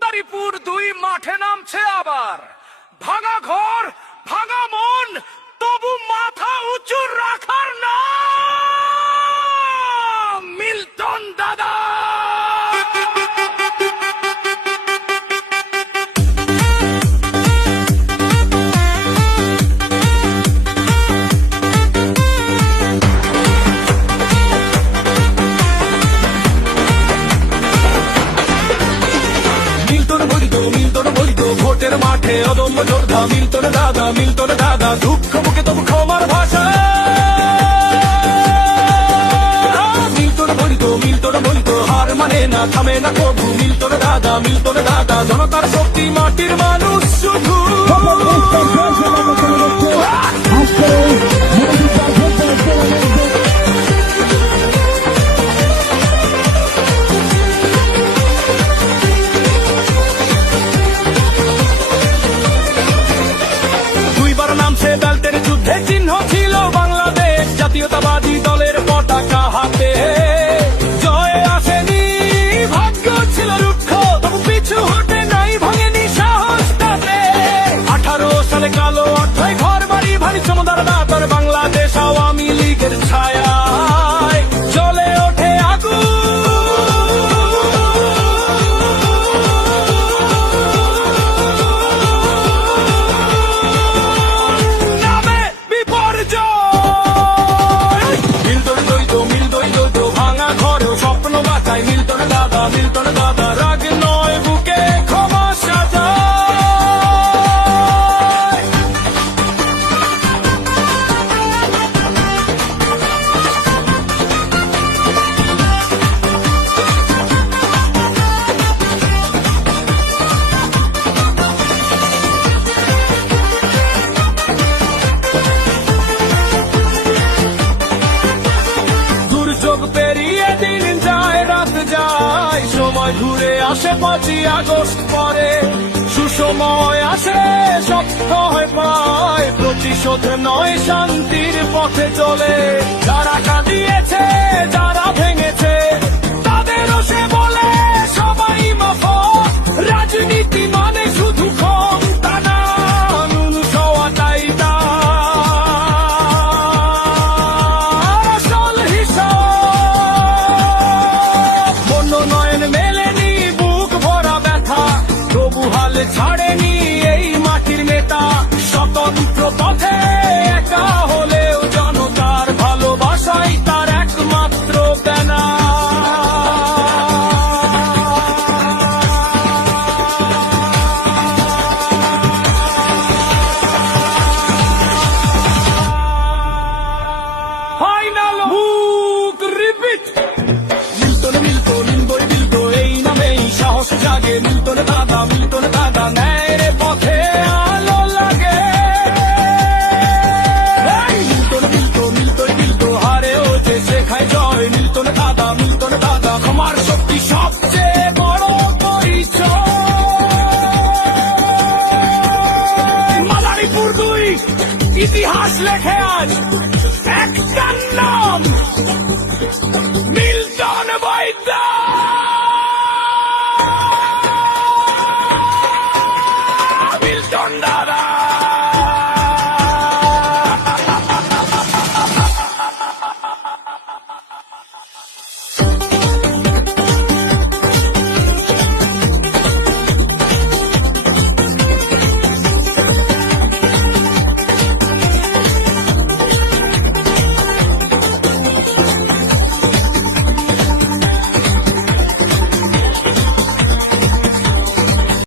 মাদারীপুর দুই মাঠে নামছে আবার। ভাঙা ঘর ভোটের মাঠে অদম্য যোদ্ধা মিলতন দাদা মিলতন দাদা, দুঃখ মুখে তবু ক্ষমার ভাষা। মিলতন বলিত মিলতন বলিত হার মানে না, থামে না কবু। মিলতন দাদা মিলতন দাদা, জনতার শক্তি, মাটির মানুষ, শুধু দাতার বাংলাদেশ আওয়ামী লীগের ছায়া চলে ওঠে বিপর্যয়। মিল্টন দইতো মিল্টন ঘুরে আসে পাঁচই আগস্ট পরে। সুসময় আসে শক্ত হয়ে পায় প্রতিশোধ নয়, শান্তির পথে চলে। যারা লাগে মিল্টন দাদা মিল্টন দাদা, ন্যায়ের পথে আলো লাগে। মিল্টন মিল্টো মিল্টন মিল্টো হারে ও যে শেখায় জয়। মিল্টন দাদা মিল্টন দাদা আমার শক্তি সবচেয়ে বড় পরিচয়। ইতিহাস লেখে আজ একটা নাম, মিল